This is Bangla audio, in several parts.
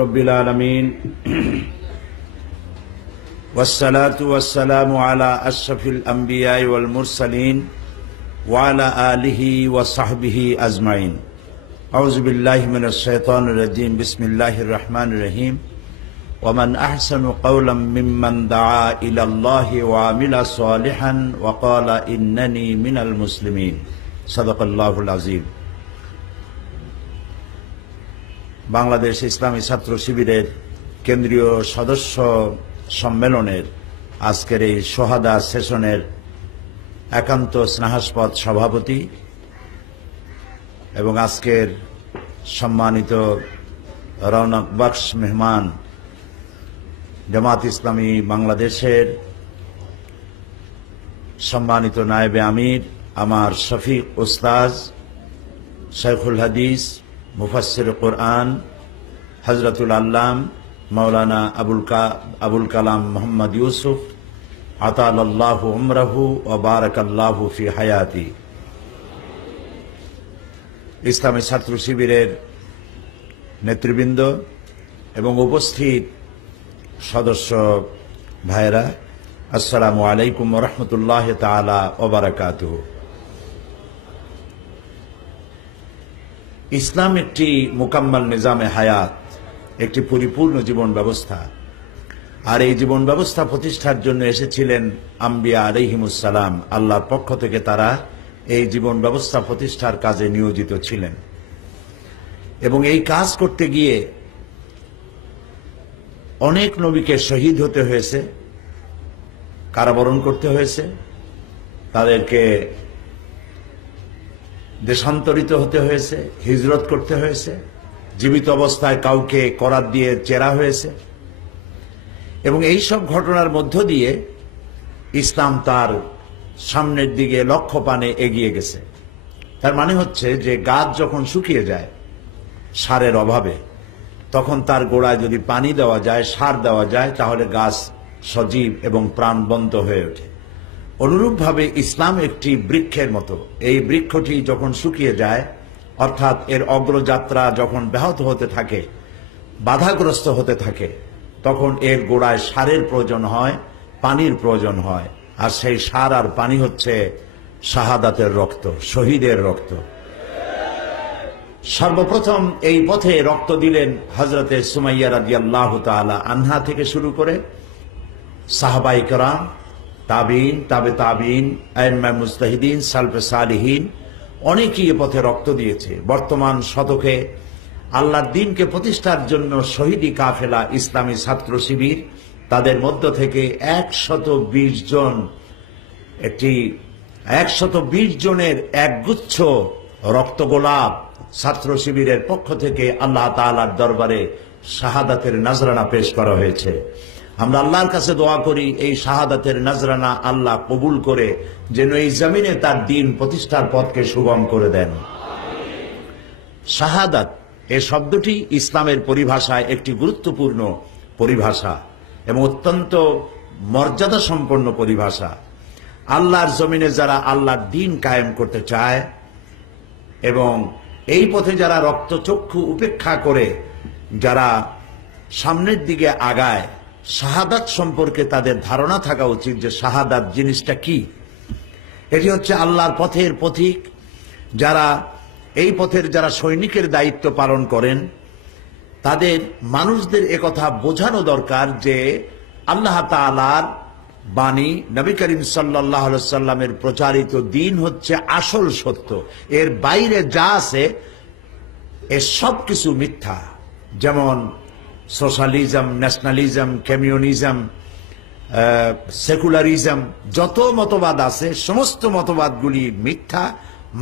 রব্বিল আলামিন ওয়াসসালাতু ওয়াসসালামু আলা আশরাফিল আম্বিয়া ওয়াল মুরসালিন ওয়া আলা আলিহি ওয়া সাহবিহি আজমাইন। আউযু বিল্লাহি মিনাশ শাইতানির রাজীম। বিসমিল্লাহির রহমানির রহিম। ওয়া মান আহসানু কাওলাম মিম্মান দাআ ইলাল্লাহি ওয়া আমিলা সালিহান ওয়া ক্বালা ইন্নানি মিনাল মুসলিমিন। সাদাকাল্লাহুল আযীম। বাংলাদেশ ইসলামী ছাত্র শিবিরের কেন্দ্রীয় সদস্য সম্মেলনের আজকের এই সোহাদা সেশনের একান্ত স্নেহাস্পদ সভাপতি এবং আজকের সম্মানিত রৌনক বখশ মেহমান জামাত ইসলামী বাংলাদেশের সম্মানিত নায়েবে আমির আমার শফিক উস্তাজ শেখুল হাদিস মুফাসসির কুরআন হযরতুল আল্লাম মাওলানা আবুল কালাম মোহাম্মদ ইউসুফ আতালাল্লাহু উমরাহু ওয়া বারাকাল্লাহু ফি হায়াতি। ইসলামী ছাত্র শিবিরের নেতৃবৃন্দ এবং উপস্থিত সদস্য ভাইরা, আসসালামু আলাইকুম ওয়া রাহমাতুল্লাহি তাআলা ওয়া বারাকাতুহু। ইসলাম একটি মুকাম্মাল নিজামে হায়াত, একটি পরিপূর্ণ জীবন ব্যবস্থা। আর এই জীবন ব্যবস্থা প্রতিষ্ঠার জন্য এসেছিলেন আম্বিয়া আলাইহিমুস সালাম। আল্লাহর পক্ষ থেকে তারা এই জীবন ব্যবস্থা প্রতিষ্ঠার কাজে নিয়োজিত ছিলেন এবং এই কাজ করতে গিয়ে অনেক নবীকে শহীদ হতে হয়েছে, কারাবরণ করতে হয়েছে, তাদেরকে দেশান্তরিত হতে হয়েছে, হিজরত করতে হয়েছে, জীবিত অবস্থায় কাউকে করাত দিয়ে চেরা হয়েছে এবং এই সব ঘটনার মধ্য দিয়ে ইসলাম তার সামনের দিকে লক্ষ্যপানে এগিয়ে গেছে। তার মানে হচ্ছে যে গাছ যখন শুকিয়ে যায় সারের অভাবে, তখন তার গোড়ায় যদি পানি দেওয়া যায়, সার দেওয়া যায়, তাহলে গাছ সজীব এবং প্রাণবন্ত হয়ে ওঠে। অনুরূপভাবে ইসলাম একটি বৃক্ষের মতো। এই বৃক্ষটি যখন শুকিয়ে যায়, অর্থাৎ এর অগ্রযাত্রা যখন ব্যাহত হতে থাকে, বাধাগ্রস্ত হতে থাকে, তখন এর গোড়ায় সারের প্রয়োজন হয়, পানির প্রয়োজন হয়। আর সেই সার আর পানি হচ্ছে শাহাদাতের রক্ত, শহীদের রক্ত। সর্বপ্রথম এই পথে রক্ত দিলেন হযরতে সুমাইয়া রাদিয়াল্লাহু তাআলা আনহা থেকে শুরু করে সাহাবায়ে কেরাম, তাবিন, তাবে তাবিন, আইম্মায়ে মুজতাহিদিন, সালফে সালিহিন, অনেকেই এ পথে রক্ত দিয়েছে। বর্তমান শতকে আল্লাহর দ্বীনকে প্রতিষ্ঠার জন্য শহীদি কাফেলা ইসলামী ছাত্র শিবির, তাদের মধ্য থেকে 120 জন, একটি 120 জনের একগুচ্ছ রক্তগোলাপ ছাত্র শিবিরের পক্ষ থেকে আল্লাহ তাআলার দরবারে শাহাদাতের নজরানা পেশ করা হয়েছে। আমরা আল্লাহর কাছে দোয়া করি এই শাহাদাতের নজরানা আল্লাহ কবুল করে যেন এই জমিনে তার দ্বীন প্রতিষ্ঠার পথকে সুগম করে দেন। শাহাদাত এই শব্দটি ইসলামের পরিভাষায় একটি গুরুত্বপূর্ণ পরিভাষা এবং অত্যন্ত মর্যাদা সম্পন্ন পরিভাষা। আল্লাহর জমিনে যারা আল্লাহর দ্বীন কায়েম করতে চায় এবং এই পথে যারা রক্তচক্ষু উপেক্ষা করে যারা সামনের দিকে আগায়, শাহাদাত সম্পর্কে তাদের ধারণা থাকা উচিত যে শাহাদাত জিনিসটা কি। এটি হচ্ছে আল্লাহর পথের পথিক। যারা এই পথের যারা সৈনিকের দায়িত্ব পালন করেন, তাদের মানুষদের একথা বোঝানো দরকার যে আল্লাহ তাআলার বাণী, নবী করিম সাল্লাল্লাহু আলাইহি সাল্লামের প্রচারিত দ্বীন হচ্ছে আসল সত্য। এর বাইরে যা আছে এ সব কিছু মিথ্যা। যেমন সোশ্যালিজম, ন্যাশনালিজম, কমিউনিজম, সেকুলারিজম, যত মতবাদ আছে সমস্ত মতবাদগুলি মিথ্যা।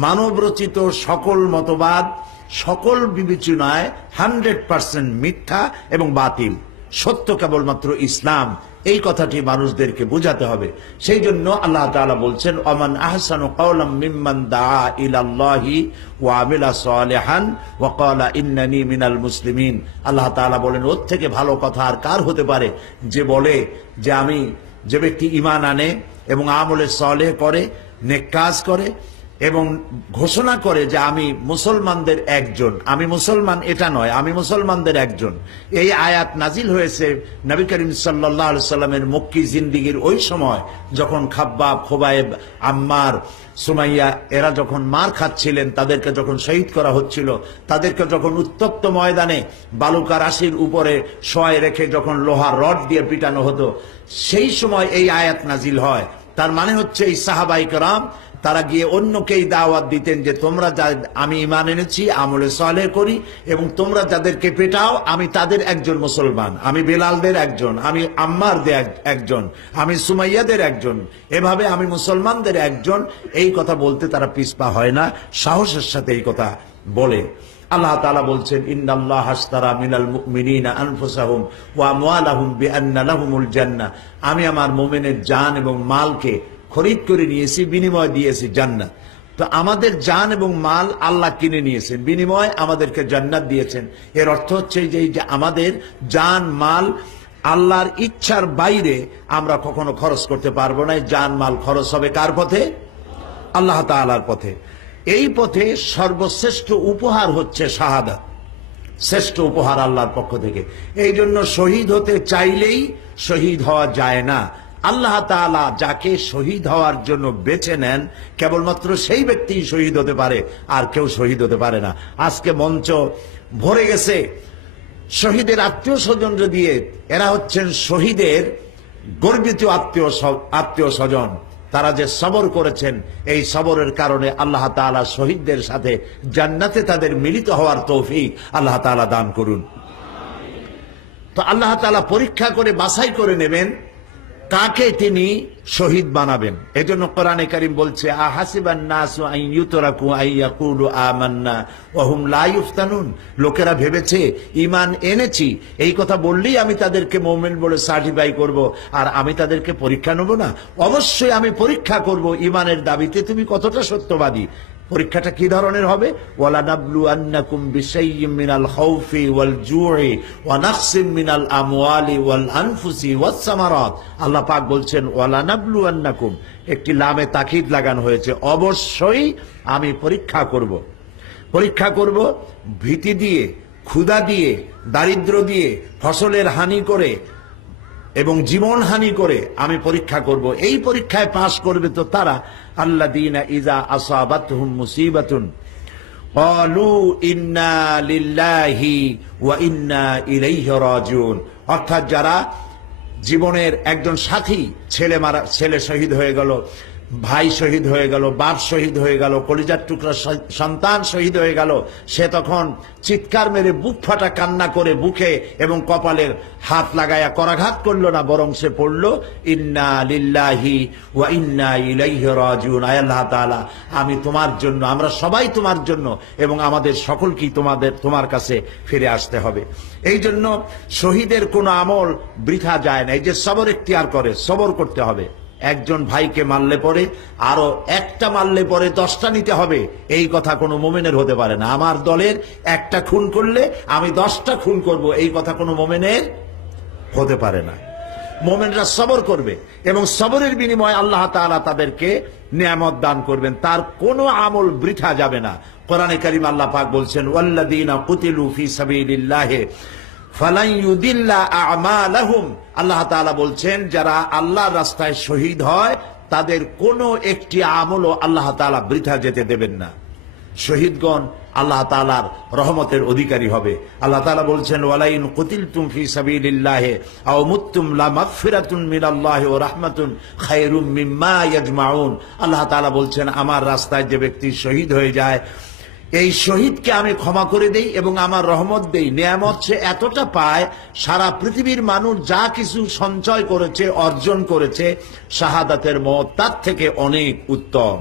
মানবরচিত সকল মতবাদ সকল বিবেচনায় 100% মিথ্যা এবং বাতিল। সত্য কেবলমাত্র ইসলাম। এই কথাটি মানুষদেরকে বোঝাতে হবে। সেই জন্য আল্লাহ তাআলা বলছেন, ওমান আহসানু কাওলাম মিম্মান দাআ ইলাল্লাহি ওয়া আমিলা সালিহান ওয়া ক্বালা ইন্নানি মিনাল মুসলিমিন। আল্লাহ তাআলা বলেন, ওর থেকে ভালো কথা আর কার হতে পারে যে বলে যে ব্যক্তি ঈমান আনে এবং আমলে সালেহ করে, নেক কাজ করে এবং ঘোষণা করে যে আমি মুসলমানদের একজন, আমি মুসলমান এটা নয়, আমি মুসলমানদের একজন। এই আয়াত নাজিল হয়েছে নবী করিম সাল্লাল্লাহু আলাইহি সাল্লামের মক্কি জিন্দেগীর ওই সময়, যখন খাব্বাব, খোবায়েব, আম্মার, সুমাইয়া এরা যখন মার খাচ্ছিলেন, তাদেরকে যখন শহীদ করা হচ্ছিল, তাদেরকে যখন উত্তপ্ত ময়দানে বালুকা রাশির উপরে শোয়ায় রেখে যখন লোহার রড দিয়ে পিটানো হতো, সেই সময় এই আয়াত নাজিল হয়। তার মানে হচ্ছে এই সাহাবায়ে কেরাম তারা গিয়ে অন্যকেই দাওয়াত দিতেন যে তোমরা যা, আমি ঈমান এনেছি, আমলে সালেহ করি, এবং তোমরা যাদেরকে পেটাও আমি তাদের একজন মুসলমান, আমি বেলালদের একজন, আমি আম্মারদের একজন, আমি সুমাইয়াদের একজন, এভাবে আমি মুসলমানদের একজন। এই কথা বলতে তারা পিছপা হয় না, সাহসের সাথে এই কথা বলে। আল্লাহ তাআলা বলছেন, ইন্নাল্লাহা আশতারা মিনাল মুমিনিনা আনফুসাহুম ওয়া আমওয়ালাহুম বিআন্না লাহুমুল জান্নাহ, আমি আমার মুমিনের জান এবং মালকে খরিদ করে নিয়েছি, বিনিময় দিয়েছি জান্নাত। তো আমাদের জান এবং মাল আল্লাহ কিনে নিয়েছেন, বিনিময় আমাদেরকে জান্নাত দিয়েছেন। এর অর্থ হচ্ছে যে আমাদের জান মাল আল্লাহর ইচ্ছার বাইরে আমরা কখনো খরচ করতে পারবো না। জান মাল খরচ হবে কার পথে? আল্লাহ তাআলার পথে। এই পথে সর্বশ্রেষ্ঠ উপহার হচ্ছে শাহাদাত, শ্রেষ্ঠ উপহার আল্লাহর পক্ষ থেকে। এই জন্য শহীদ হতে চাইলেই শহীদ হওয়া যায় না। আল্লাহ তাআলা যাকে শহীদ হওয়ার জন্য বেছে নেন, কেবলমাত্র সেই ব্যক্তি শহীদ হতে পারে, আর কেউ শহীদ হতে পারে না। আজকে মঞ্চ ভরে গেছে শহীদের আত্মীয় স্বজনরা দিয়ে। এরা হচ্ছেন শহীদের গর্বিত আত্মীয় স্বজন। তারা যে সবর করেছেন, এই সবরের কারণে আল্লাহ তাআলা শহীদদের সাথে জান্নাতে তাদের মিলিত হওয়ার তৌফিক আল্লাহ তাআলা দান করুন। তো আল্লাহ তাআলা পরীক্ষা করে বাছাই করে নেবেন কাকে তিনি শহীদ বানাবেন। এজন্য কোরআনে কারীম বলছে, আহাসিবান নাসু আন ইউতরাকু আন ইয়াকুলু আমান্না ওয়া হুম লা ইফতানুন, লোকেরা ভেবেছে ঈমান এনেছি, এই কথা বললেই আমি তাদেরকে মুমিন বলে সার্টিফাই করব, আর আমি তাদেরকে পরীক্ষা নেব না। অবশ্যই আমি পরীক্ষা করব ঈমানের দাবিতে তুমি কতটা সত্যবাদী। পরীক্ষাটা কি ধরনের হবে? ওয়ালানাবলুয়ান্নাকুম বিশাইয়্যিম মিনাল খাউফি ওয়াল জুই ওয়া নাকসিম মিনাল আমওয়ালি ওয়াল আনফুসি ওয়াস সামারাত। আল্লাহ পাক বলছেন ওয়ালানাবলুয়ান্নাকুম, একটি লামে তাকিদ লাগানো হয়েছে, অবশ্যই আমি পরীক্ষা করব। পরীক্ষা করব ভীতি দিয়ে, ক্ষুধা দিয়ে, দারিদ্র দিয়ে, ফসলের হানি করে এবং জীবন হানি করে আমি পরীক্ষা করব। এই পরীক্ষায় পাশ করবে তো তারা আল্লাযীনা ইযা আসাবাতহুম মুসিবাতুন ক্বালু ইন্না লিল্লাহি ওয়া ইন্না ইলাইহি রাজিউন, অর্থাৎ যারা জীবনের একজন সাথী, ছেলে শহীদ হয়ে গেল, ভাই শহীদ হয়ে গেল, বাপ শহীদ হয়ে গেল, কলিজার টুকরা সন্তান শহীদ হয়ে গেল, সে তখন চিৎকার মেরে বুক ফাটা কান্না করে বুকে এবং কপালের হাত লাগায়া করাঘাত করলো না, বরং সে পড়ল ইন্না লিল্লাহি ওয়া ইন্না ইলাইহি রাজিউন। আয় আল্লাহ তাআলা, আমি তোমার জন্য, আমরা সবাই তোমার জন্য, এবং আমাদের সকলকেই তোমার কাছে ফিরে আসতে হবে। এই জন্য শহীদের কোনো আমল বৃথা যায় না। এই যে সবর ইখতিয়ার করে, সবর করতে হবে। একজন ভাইকে মারলে পরে আরো একটা মারলে পরে 10টা নিতে হবে, এই কথা কোনো মুমিনের হতে পারে না। আমার দলের একটা খুন করলে আমি 10টা খুন করব, এই কথা কোনো মুমিনের হতে পারে না। মুমিনরা সবর করবে এবং সবরের বিনিময়ে আল্লাহ তাআলা তাদেরকে নিয়ামত দান করবেন, তার কোনো আমল বৃথা যাবে না। কোরআনে কারীম আল্লাহ পাক বলছেন, ওয়াল্লাযীনা কুতিলু ফি সাবিলিল্লাহি ফালান ইউদিল্লা আমালাহুম, আল্লাহ তাআলা বলছেন যারা আল্লাহর রাস্তায় শহীদ হয় তাদের কোনো একটি আমলও আল্লাহ তাআলা বৃথা যেতে দেবেন না। শহীদগণ আল্লাহ তাআলার রহমতের অধিকারী হবে। আল্লাহ তাআলা বলছেন, ওয়ালাইন কুতিলতুম ফি সাবিলিল্লাহি আও মুততুম লামাগফিরাতুন মিনাল্লাহি ওয়া রাহমাতুন খায়রুম মিম্মা ইয়াজমাউন। আল্লাহ তাআলা বলছেন, আমার রাস্তায় যে ব্যক্তি শহীদ হয়ে যায়, এই শহীদকে আমি ক্ষমা করে দেই এবং আমার রহমত দেই। নিয়ামত সে এতটা পায়, সারা পৃথিবীর মানুষ যা কিছু সঞ্চয় করেছে, অর্জন করেছে, শাহাদাতের মওত তার থেকে অনেক উত্তম।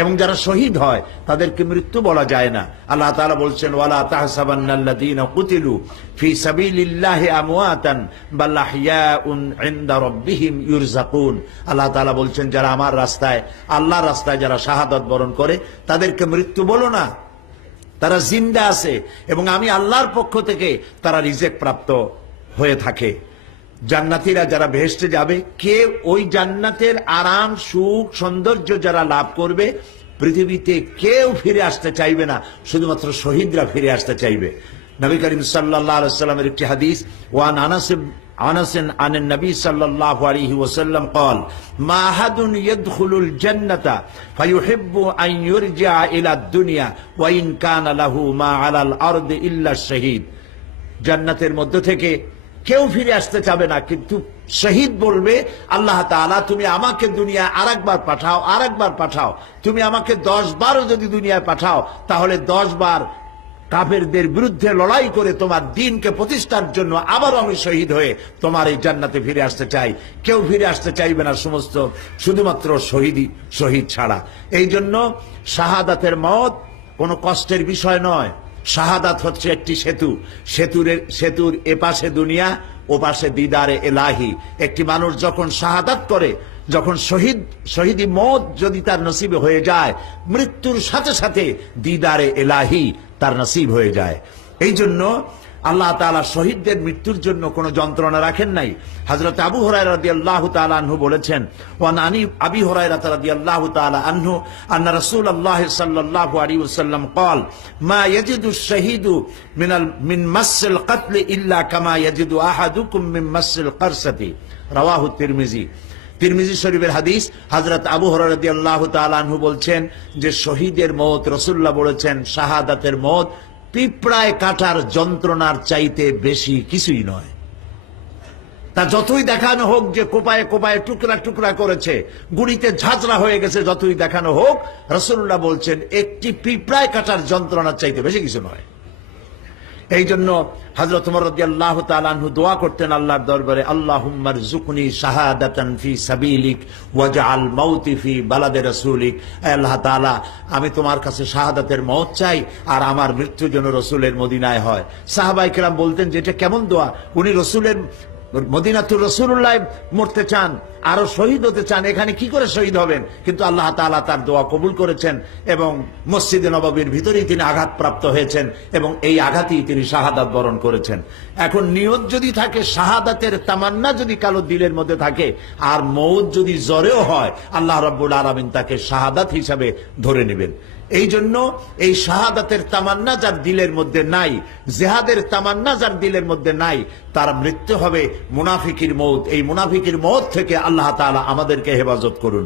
এবং যারা শহীদ হয় তাদেরকে মৃত্যু বলা যায় না। আল্লাহ তাআলা বলছেন, ওয়ালা তাহসাবান্নাল্লাযীনা কুতিলু ফি সাবিলিল্লাহি আমওয়াতান বাল আহইয়াউন ইনদা রাব্বিহিম ইউরযাকুন। আল্লাহ তাআলা বলছেন, যারা আমার রাস্তায়, আল্লাহর রাস্তায় যারা শাহাদাত বরণ করে তাদেরকে মৃত্যু বলো না, তারা জিন্দা আছে এবং আমি আল্লাহর পক্ষ থেকে তারা রিজেক প্রাপ্ত হয়ে থাকে। জান্নাতীরা যারা বেহেশতে যাবে, কে ওই জান্নাতের আরাম, সুখ, সৌন্দর্য যারা লাভ করবে, পৃথিবীতে কেউ ফিরে আসতে চাইবে না, শুধুমাত্র শহীদরা ফিরে আসতে চাইবে। নবী করিম সাল্লাল্লাহু আলাইহি ওয়াসাল্লামের একটি হাদিস, ওয়ান আনাস আন নবী সাল্লাল্লাহু আলাইহি ওয়াসাল্লাম قال ما احد يدخل الجنه فيحب ان يرجع الى الدنيا وان كان له ما على الارض الا الشهيد। জান্নাতের মধ্য থেকে কেউ ফিরে আসতে চাবে না, কিন্তু শহীদ বলবে, আল্লাহ তাআলা তুমি আমাকে দুনিয়া আরেকবার পাঠাও, আরেকবার পাঠাও। তুমি আমাকে 10 বারও যদি দুনিয়ায় পাঠাও, তাহলে 10 বার কাফেরদের বিরুদ্ধে লড়াই করে তোমার দ্বীনকে প্রতিষ্ঠার জন্য আবারও আমি শহীদ হয়ে তোমার এই জান্নাতে ফিরে আসতে চাই। কেউ ফিরে আসতে চাইবে না, শুধুমাত্র শহীদ ছাড়া। এই জন্য শাহাদাতের মওত কোনো কষ্টের বিষয় নয়। শাহাদাত হচ্ছে একটি সেতুর এপাশে দুনিয়া, ওপাশে দিদারে এলাহি। একটি মানুষ যখন শাহাদাত করে, যখন শহীদি মওত যদি তার নসিবে হয়ে যায়, মৃত্যুর সাথে সাথে দিদারে এলাহি তার নসিব হয়ে যায়। এই জন্য আল্লাহ তাআলা শহীদদের মৃত্যুর জন্য কোনো যন্ত্রণা রাখেন নাই। হযরত আবু হুরায়রা রাদিয়াল্লাহু তাআলা আনহু বলেছেন, ওয়ান আবি হুরায়রা রাদিয়াল্লাহু তাআলা আনহু আন্না রাসূলুল্লাহ সাল্লাল্লাহু আলাইহি ওয়াসাল্লাম قال ما يجد الشهيد من مس القتل الا كما يجد احدكم من مس القرصة রাওয়াহু তিরমিজি শরীফের হাদিস। হযরত আবু হুরায়রা রাদিয়াল্লাহু তাআলা আনহু বলছেন যে শহীদের মওত, রাসূলুল্লাহ বলেছেন, শাহাদাতের মওত পিঁপড়ায় কাটার যন্ত্রণার চাইতে বেশি কিছুই নয়। তা যতই দেখানো হোক যে কোপায়ে কোপায়ে টুকরা টুকরা করেছে, গুড়িতে ঝাঁঝরা হয়ে গেছে, যতই দেখানো হোক, রাসূলুল্লাহ বলছেন একটি পিঁপড়ায় কাটার যন্ত্রণার চাইতে বেশি কিছু নয়। এই জন্য হযরত ওমর রাদিয়াল্লাহু তাআলা আনহু দোয়া করতেন আল্লাহর দরবারে, আল্লাহুম্মা রযুকনি শাহাদাতান ফি সাবিলিক ওয়াজআল মাউতি ফি বালাদে রাসূলিক। আল্লাহ তাআলা, আমি তোমার কাছে শাহাদাতের মওত চাই, আর আমার মৃত্যু যেন রাসূলের মদিনায় হয়। সাহাবায়ে কেরাম বলতেন যে এটা কেমন দোয়া? উনি রাসূলের মদিনাতুর রাসূলুল্লাহ মরতে চান, আরো শহীদ হতে চান, এখানে কি করে শহীদ হবেন? কিন্তু আল্লাহ তাআলা তার দোয়া কবুল করেছেন এবং মসজিদে নববীর ভিতরেই তিনি আঘাতপ্রাপ্ত হয়েছেন এবং এই আঘাতেই তিনি শাহাদাত বরণ করেছেন। এখন নিয়ত যদি থাকে, শাহাদাতের তামান্না যদি কারো দিলের মধ্যে থাকে, আর মওত যদি জ্বরেও হয়, আল্লাহ রাব্বুল আলামিন তাকে শাহাদাত হিসাবে ধরে নেবেন। এই জন্য এই শাহাদাতের তামান্না যার দিলের মধ্যে নাই, জিহাদের তামান্না যার দিলের মধ্যে নাই, তার মৃত্যু হবে মুনাফিকের মওত। এই মুনাফিকের মওত থেকে আল্লাহ তাআলা আমাদেরকে হেফাজত করুন।